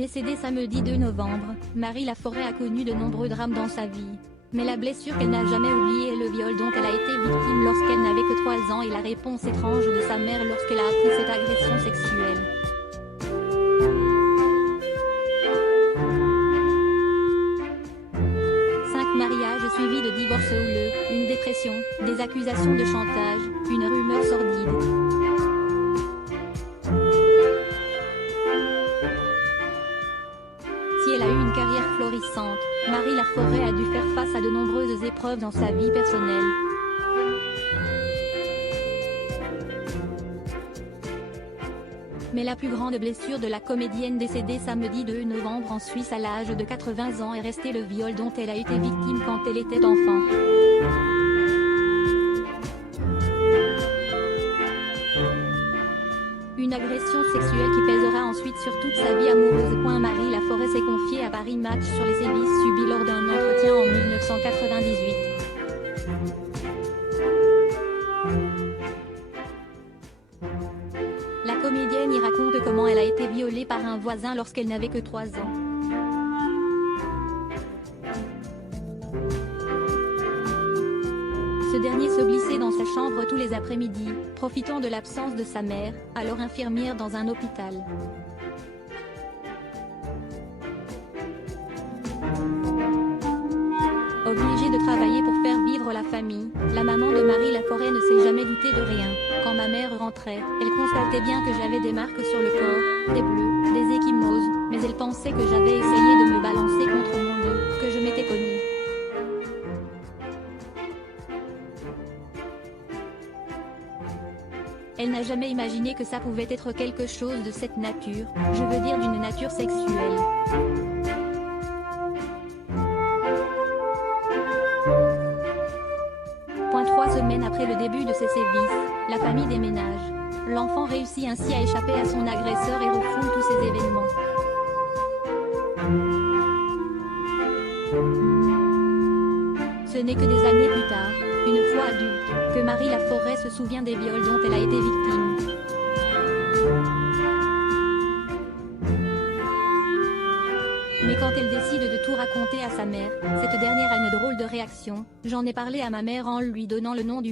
Décédée samedi 2 novembre, Marie Laforêt a connu de nombreux drames dans sa vie. Mais la blessure qu'elle n'a jamais oubliée est le viol dont elle a été victime lorsqu'elle n'avait que 3 ans et la réponse étrange de sa mère lorsqu'elle a appris cette agression sexuelle. Mariage suivi de divorce houleux, une dépression, des accusations de chantage, une rumeur sordide. Si elle a eu une carrière florissante, Marie Laforêt a dû faire face à de nombreuses épreuves dans sa vie personnelle. Mais la plus grande blessure de la comédienne décédée samedi 2 novembre en Suisse à l'âge de 80 ans est resté le viol dont elle a été victime quand elle était enfant. Une agression sexuelle qui pèsera ensuite sur toute sa vie amoureuse. Marie Laforêt s'est confiée à Paris Match sur les sévices subis lors d'un entretien en 1998. La comédienne y raconte comment elle a été violée par un voisin lorsqu'elle n'avait que 3 ans. Ce dernier se glissait dans sa chambre tous les après-midi, profitant de l'absence de sa mère, alors infirmière dans un hôpital. Obligée de travailler pour faire vivre la famille, la maman de Marie Laforêt ne s'est jamais doutée de rien. Quand ma mère rentrait, elle constatait bien que j'avais des marques sur le corps, des bleus, des ecchymoses, mais elle pensait que j'avais essayé de me balancer contre mon dos, que je m'étais cognée. Elle n'a jamais imaginé que ça pouvait être quelque chose de cette nature, je veux dire d'une nature sexuelle. Point 3 semaines après le début de ses sévices, la famille déménage. L'enfant réussit ainsi à échapper à son agresseur et refoule tous ces événements. Ce n'est que des années plus tard, une fois adulte, que Marie Laforêt se souvient des viols dont elle a été victime. Mais quand elle décide de tout raconter à sa mère, cette dernière a une drôle de réaction. J'en ai parlé à ma mère en lui donnant le nom du